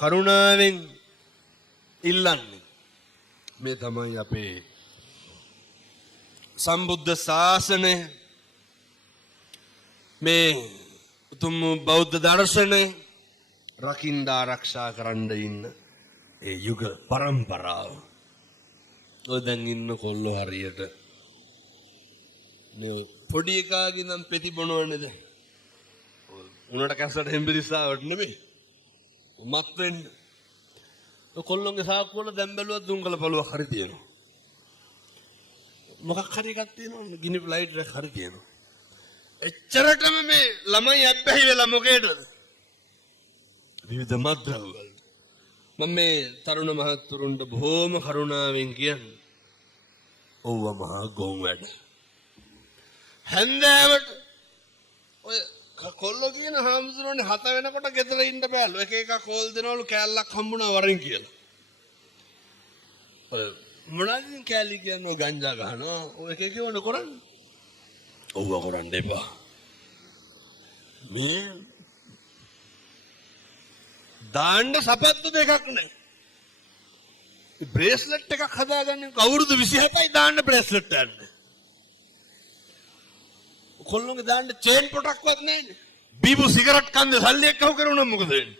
කරුණාවෙන් ඉල්ලන්නේ මේ තමයි අපේ සම්බුද්ධ ශාසනය, මේ උතුම් බෞද්ධ දර්ශනය රකින්න ආරක්ෂා කරන්න ඉන්න ඒ යුග පරම්පරාව. ඔය දැන් ඉන්න කොල්ලෝ හරියට මේ පොඩි එකාගේ නම් පෙති බොනවනේද? උනට කැස්සට හෙම්බිරිස්සාවට නෙමෙයි. මත් වෙන්න. ඔය කොල්ලොන්ගේ සාක්කුව වල දැන් බැලුවත් දුංගල පළුවක් හරි තියෙනවා. මොකක් හරි එකක් තියෙනවා. ගිනි ලයිට් එකක් හරි තියෙනවා. එච්චරටම මේ ළමයි අබ්බැහි වෙලා මොකේද? විවිධ මත්ද්‍රව්‍යවල. මම මේ තරුණ මහත්තුරුන්ට බොහෝම කරුණාවෙන් කියන්නේ ඔව්ව මහා ගොන් වැඩ. හැන්දෑවට ඔය කොල්ලෝ කියන හාමුදුරනේ 7 වෙනකොට ගෙදර ඉන්න බෑලු. එක එක කෝල් දෙනවලු කෑල්ලක් හම්බුණා වරින් කියලා. ඔය මොනවද කෑලි කියන්නේ? ගංජා ගහනවා. ඔය එක එක වුණ කරන්නේ. ඔව්ව කරන්න එපා. මේ දාන්න සපත්තු දෙකක් නෑ. බ්‍රේස්ලට් එකක් හදාගන්න අවුරුදු 27යි දාන්න බ්‍රේස්ලට් යන්න. කොල්ලොන්ගේ දාන්න චේන් පොටක්වත් නෑනේ. බීබු සිගරට් කන්ද සල්ලි එක්කව කරුණා මොකද වෙන්නේ?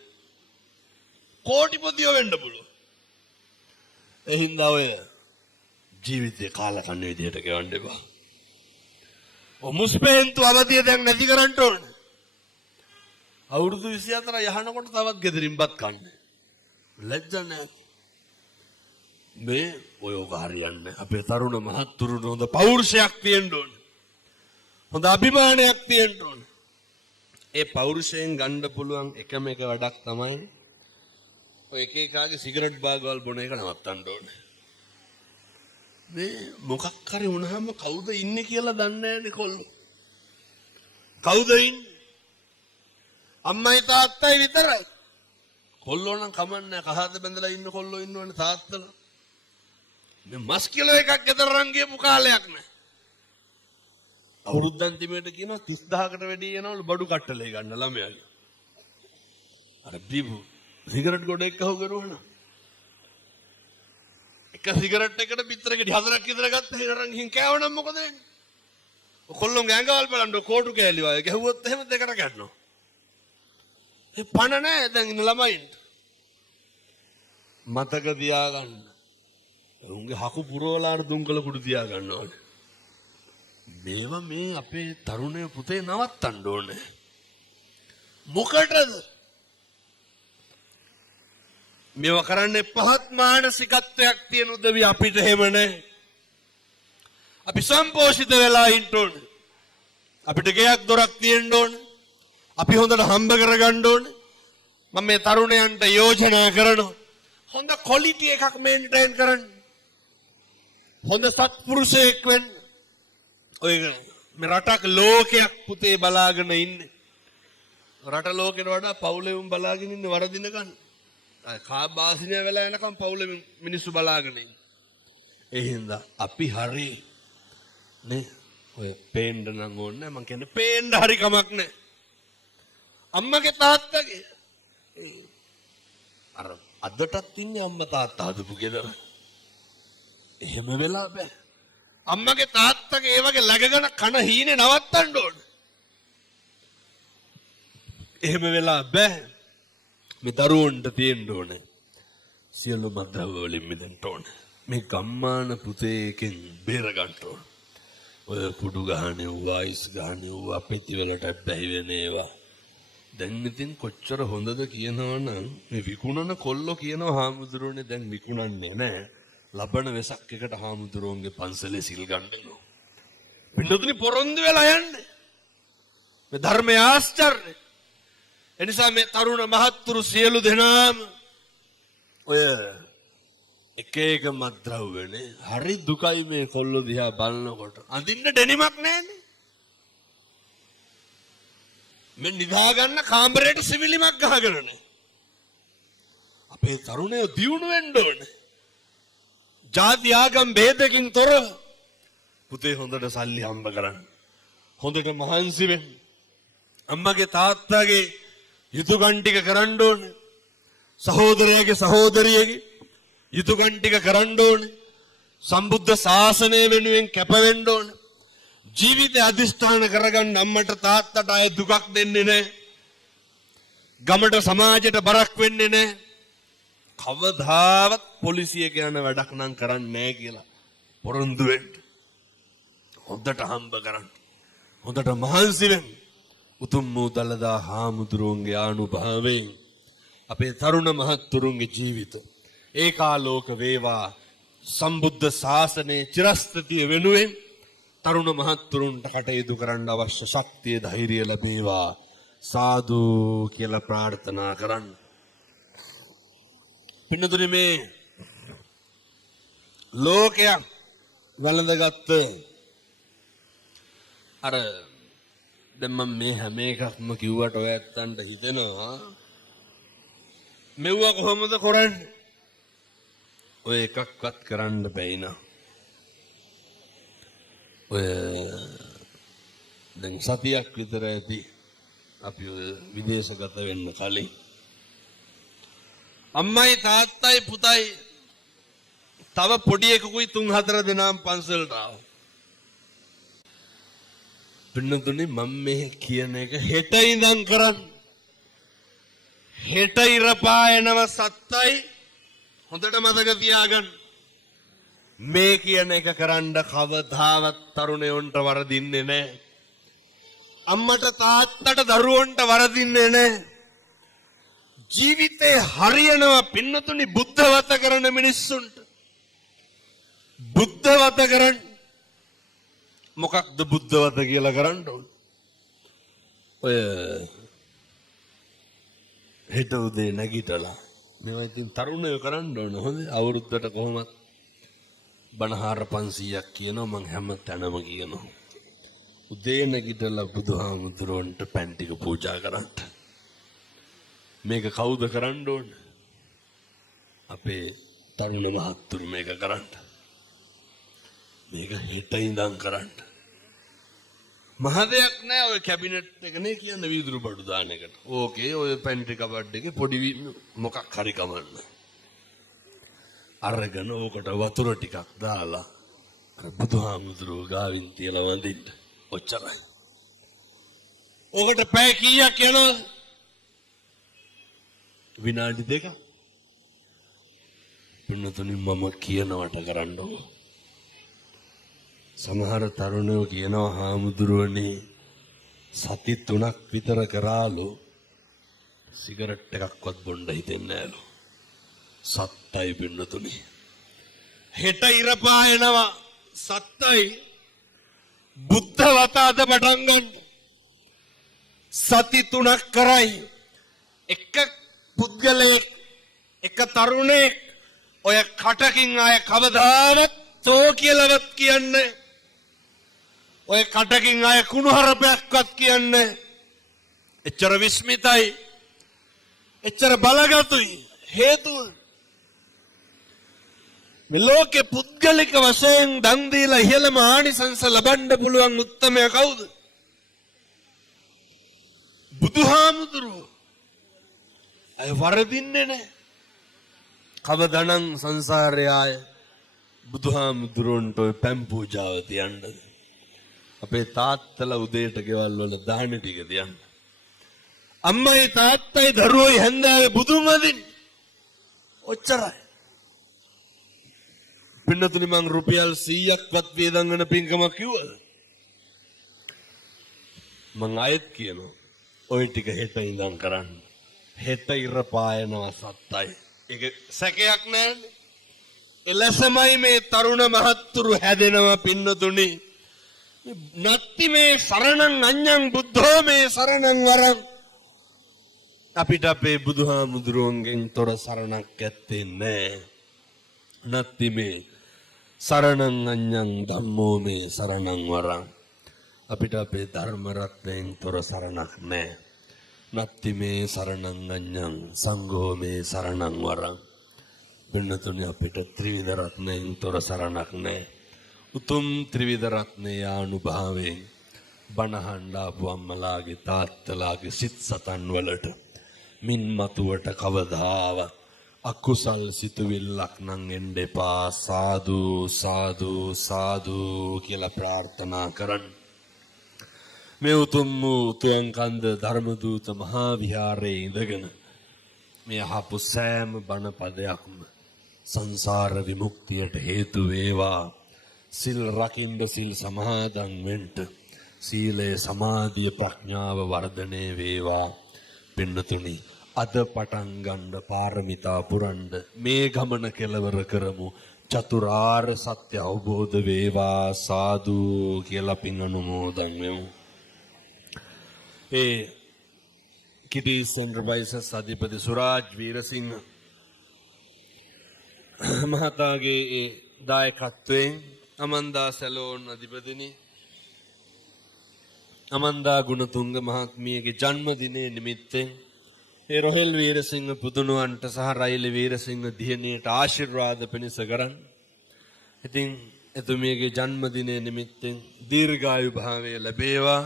කෝටිපතියෝ වෙන්න පුළුවන්. ඒ හින්දා ඔය ජීවිතේ කාලා කන්න විදියට ගෙවන්න එපා. ඔය මුස්පේන්තු අවදිය දැන් නැති කරන්න ඕනේ. අවුරුදු 24 යහනකොට තවත් ගෙදරින්පත් කන්න. ලැජ්ජ නැහැ. මේ ඔය ඔක හරියන්නේ. අපේ තරුණ මහත්තුරුන් හොඳ පෞරුෂයක් තියෙන්න ඕනේ. හොඳ අභිමානයක් තියෙන්න ඕනේ. ඒ පෞරුෂයෙන් ගන්න පුළුවන් එකම එක වැඩක් තමයි ඔය එක එකාගේ සිගරට් බාගවල් බොන එක නවත්තන්න ඕනේ. මේ මොකක් හරි වුණාම කවුද ඉන්නේ කියලා දන්නේ නැහැනේ කොල්ලෝ. කවුද ඉන්නේ? අම්මයි තාත්තයි විතරයි. කොල්ලෝ නම් කමන්නේ කහද බැඳලා ඉන්න කොල්ලෝ ඉන්නවනේ තාත්තලා. මේ මස් කිලෝ එකක් ගෙදර රන් ගියපු කාලයක් නෑ. අවුරුද්දන් තිමේට කියනවා 30000කට වැඩි යනවලු බඩු කට්ටලේ ගන්න ළමයාගේ. අර බීබු සිගරට් ගොඩ එක්ක හො කරුවන. එක සිගරට් එකකට පිටරෙකට 4ක් විතර ගත්ත හිරන් ගිහින් කෑවනම් මොකද වෙන්නේ? කොල්ලොන්ගේ ඇඟවල් බලන්න කෝටු කෑලි වගේ ගැහුවොත් එහෙම දෙකට ගන්නවා. ඒ පණ නෑ දැන් ඉන්න ළමයින්ට. මතක තියාගන්න. උන්ගේ හකු පුරවලාට දුංගල කුඩු තියා ගන්නවනේ. මේවා මේ අපේ තරුණය පුතේ නවත්තන්න ඕනේ. මොකටද? මේවා කරන්නේ පහත් මානසිකත්වයක් තියෙන උදවිය අපිට එහෙම නැහැ. අපි සම්පෝෂිත වෙලා ඉන්න ඕනේ. අපිට ගෙයක් දොරක් තියෙන්න ඕනේ. අපි හොඳට හම්බ කරගන්න ඕනේ. මම මේ තරුණයන්ට යෝජනා කරනවා. හොඳ ක්වොලිටි එකක් මේන්ටේන් කරන්න. හොඳ සත්පුරුෂයෙක් වෙන්න. ඔය මේ රටක් ලෝකයක් පුතේ බලාගෙන ඉන්නේ. රට ලෝකෙට වඩා පවුලේ උන් බලාගෙන ඉන්නේ වරදින ගන්න. කා බාසිනිය වෙලා එනකම් පවුලේ මිනිස්සු බලාගෙන ඉන්නේ. ඒ හින්දා අපි හරි නේ ඔය පේන්න නම් ඕනේ මං කියන්නේ පේන්න හරි කමක් නැහැ. අම්මගේ තාත්තගේ අර අදටත් ඉන්නේ අම්මා තාත්තා හදපු ගෙදර. එහෙම වෙලා බෑ. අම්මගේ තාත්තගේ ඒ වගේ läගගෙන කන හීනේ නවත්තන්න ඕන. එහෙම වෙලා බෑ. මේ දරුවන්ට තියෙන්න ඕන. සියලුම ද්‍රව්‍ය වලින් මිදෙන්න ඕන. මේ ගම්මාන පුතේකෙන් බේර ගන්න ඕන. ඔය කුඩු ගහන්නේ වයිස් ගහන්නේ අපිටි වලට බැහැ වෙන ඒවා. දැන් ඉතින් කොච්චර හොඳද කියනවනම් මේ විකුණන කොල්ලෝ කියනවා හාමුදුරුවනේ දැන් විකුණන්නේ නැහැ. ලබන වෙසක් එකට හාමුදුරුවන්ගේ පන්සලේ සිල් ගන්නලු. පින්නතුනි පොරොන්දු වෙලා යන්නේ. මේ ධර්මයේ ආශ්චර්යය. එනිසා මේ තරුණ මහත්තුරු සියලු දෙනාම ඔය එක එක මත්ද්‍රව්‍යනේ හරි දුකයි මේ කොල්ලෝ දිහා බලනකොට. අඳින්න ඩෙනිමක් නැහැනේ. මේ නිදා ගන්න කාමරේට සිවිලිමක් ගහගෙන නැහැ. අපේ තරුණයෝ දියුණු වෙන්න ඕනේ. ජාති ආගම් ભેදකින් තොර පුතේ හොඳට සල්ලි හම්බ කරන්න. හොඳට මහන්සි වෙන්න. අම්මගේ තාත්තගේ යුතුයකම් ටික කරන්න ඕනේ. සහෝදරයාගේ සහෝදරියගේ යුතුයකම් ටික කරන්න ඕනේ. සම්බුද්ධ ශාසනය වෙනුවෙන් කැප වෙන්න ඕනේ. ජීවිතය අදිෂ්ඨාන කරගන්න අම්මට තාත්තට අය දුකක් දෙන්නේ නැහැ. ගමට සමාජයට බරක් වෙන්නේ නැහැ. කවදාවත් පොලිසිය කියන වැඩක් නම් කරන්නේ නැහැ කියලා පොරොන්දු වෙන්න. හොඳට හම්බ කරන්න. හොඳට මහන්සි වෙන්න. උතුම් වූ දළදා හාමුදුරුවන්ගේ ආනුභාවයෙන් අපේ තරුණ මහත්තුරුන්ගේ ජීවිත ඒකාලෝක වේවා. සම්බුද්ධ ශාසනයේ චිරස්ථිතිය වෙනුවෙන් තරුණ මහත්තුරුන්ට කටයුතු කරන්න අවශ්‍ය ශක්තිය ධෛර්යය ලැබේවා. සාදු කියලා ප්‍රාර්ථනා කරන්න. පින්නතුනි මේ ලෝකයක් වළඳගත්ත අර දැන් මම මේ හැම එකක්ම කිව්වට ඔය ඇත්තන්ට හිතෙනවා මෙව්ව කොහොමද කරන්නේ? ඔය එකක්වත් කරන්න බැයි නා. ඔය දැන් සතියක් විතර ඇති අපි විදේශගත වෙන්න කලින් අම්මයි තාත්තයි පුතයි තව පොඩි එකකුයි 3-4 දෙනාම පන්සලට ආවා. පින්නතුනි මම මේ කියන එක හෙට ඉඳන් කරන්න. හෙට ඉර පායනව සත්තයි හොඳට මතක තියාගන්න. මේ කියන එක කරන්න කවදාවත් තරුණයන්ට වරදින්නේ නැහැ. අම්මට තාත්තට දරුවන්ට වරදින්නේ නැහැ. ජීවිතේ හරියනවා පින්නතුනි බුද්ධවත කරන මිනිස්සුන්ට. බුද්ධවත කරන්න. මොකක්ද බුද්ධවත කියලා කරන්න ඕන? ඔය හෙට උදේ නැගිටලා මේවා ඉතින් තරුණයෝ කරන්න ඕන. හොඳේ අවුරුද්දට කොහොමත් බණහාර 500ක් කියනවා මං හැම තැනම කියනවා. උදේ නැගිටලා බුදුහාමුදුරන්ට පෑන් ටික පූජා කරන්න. මේක කවුද කරන්න ඕන? අපේ තරුණ මහත්තුරු මේක කරන්න. මේක හෙට ඉඳන් කරන්න. මහ දෙයක් නෑ ඔය කැබිනට් එකනේ කියන වීදුරු බඩු දාන එකට. ඕකේ ඔය පැන්ට්‍රි කබඩ් එකේ පොඩි මොකක් හරි කමන්න. අරගෙන ඕකට වතුර ටිකක් දාලා බුදුහාමුදුරුවෝ ගාවින් තියලා වඳින්න. ඔච්චරයි. ඕකට පැය කීයක් යනවද? විනාඩි 2ක්. පින්නතුනි මම කියනවට කරන්න ඕන. සමහර තරුණයෝ කියනවා හාමුදුරුවනේ සති 3ක් විතර කරාලු සිගරට් එකක්වත් බොන්න හිතෙන්නේ නැලු. සත්තයි පින්නතුනි. හෙට ඉර පායනවා සත්තයි. බුද්ධ වතාද පටන් ගන්න. සති 3ක් කරයි. එක පුද්ගලයෙක් එක තරුණයෙක් ඔය කටකින් ආය කවදාවත් තෝ කියලාවත් කියන්නේ. ඔය කටකින් ආය කුණුහරුපයක්වත් කියන්නේ. එච්චර විස්මිතයි. එච්චර බලගතුයි. හේතුව මේ ලෝකේ පුද්ගලික වශයෙන් දන් දීලා ඉහළම ආනිසංස ලබන්න පුළුවන් උත්තමයා කවුද? බුදුහාමුදුරුවෝ. අය වරදින්නේ නැහැ. කවදානම් සංසාරයේ ආය බුදුහාමුදුරන්ට ඔය පැම් පූජාව තියන්නද? අපේ තාත්තලා උදේට ගෙවල් වල දාන ටික තියන්න. අම්මයි තාත්තයි දරුවෝයි හැන්දෑවේ බුදුන් වදින්න. ඔච්චරයි. පින්නතුනි මං රුපියල් 100ක්වත් වේදන් වෙන පින්කමක් කිව්වද? මං ආයෙත් කියනවා ඔය ටික හෙට ඉඳන් කරන්න. හෙට ඉර පායනවා සත්තයි. ඒක සැකයක් නෑනේ. එලෙසමයි මේ තරුණ මහත්තුරු හැදෙනවා පින්නතුනි. නත්ති මේ සරණං අඤ්ඤං බුද්ධෝ මේ සරණං වරං. අපිට අපේ බුදුහාමුදුරුවන්ගෙන් තොර සරණක් ඇත්තේ නෑ. නත්ති මේ සරණං අඤ්ඤං ධම්මෝ මේ සරණං වරං. අපිට අපේ ධර්ම රත්නයෙන් තොර සරණක් නෑ. නත්ති මේ සරණං අඤ්ඤං සංඝෝ මේ සරණං වරං. පින්නතුනි අපිට ත්‍රිවිධ රත්නයෙන් තොර සරණක් නැහැ. උතුම් ත්‍රිවිධ රත්නයේ අනුභවයෙන් බණහඬ ආපු අම්මලාගේ තාත්තලාගේ සිත් සතන් වලට මින් මතුවට කවදාවත් අකුසල් සිතුවිල්ලක් නම් එන්න එපා. සාදු සාදු සාදු කියලා ප්‍රාර්ථනා කරන්න. මේ උතුම් වූ තුයන්කන්ද ධර්මදූත මහා විහාරයේ ඉඳගෙන මේ අහපු සෑම බණ පදයක්ම සංසාර විමුක්තියට හේතු වේවා. සිල් රකින්න සිල් සමාදන් වෙන්න සීලය සමාධිය ප්‍රඥාව වර්ධනය වේවා. පින්නතුනි අද පටන් ගන්න පාරමිතා පුරන්න මේ ගමන කෙලවර කරමු. චතුරාර්ය සත්‍ය අවබෝධ වේවා. සාදු කියලා පින් අනුමෝදන් වෙමු. ඒ කිඩිස් එන්ටර්ප්‍රයිසස් අධිපති සුරාජ් වීරසිංහ මහතාගේ ඒ දායකත්වයෙන් අමන්දා සැලෝන් අධිපතිනි අමන්දා ගුණතුංග මහත්මියගේ ජන්මදිනය නිමිත්තෙන් ඒ රොහෙල් වීරසිංහ පුදුනුවන්ට සහ රයිලි වීරසිංහ දියණියට ආශිර්වාද පිණිස කරන්. ඉතින් එතුමියගේ ජන්මදිනය නිමිත්තෙන් දීර්ඝායු භාවය ලැබේවා.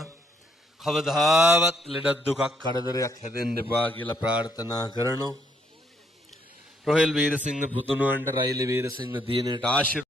කවදාවත් ලෙඩක් දුකක් කරදරයක් හැදෙන්න එපා කියලා ප්‍රාර්ථනා කරනවා. රොහෙල් වීරසිංහ පුදුනුවන්ට රයිලි වීරසිංහ දියණියට ආශිර්වාද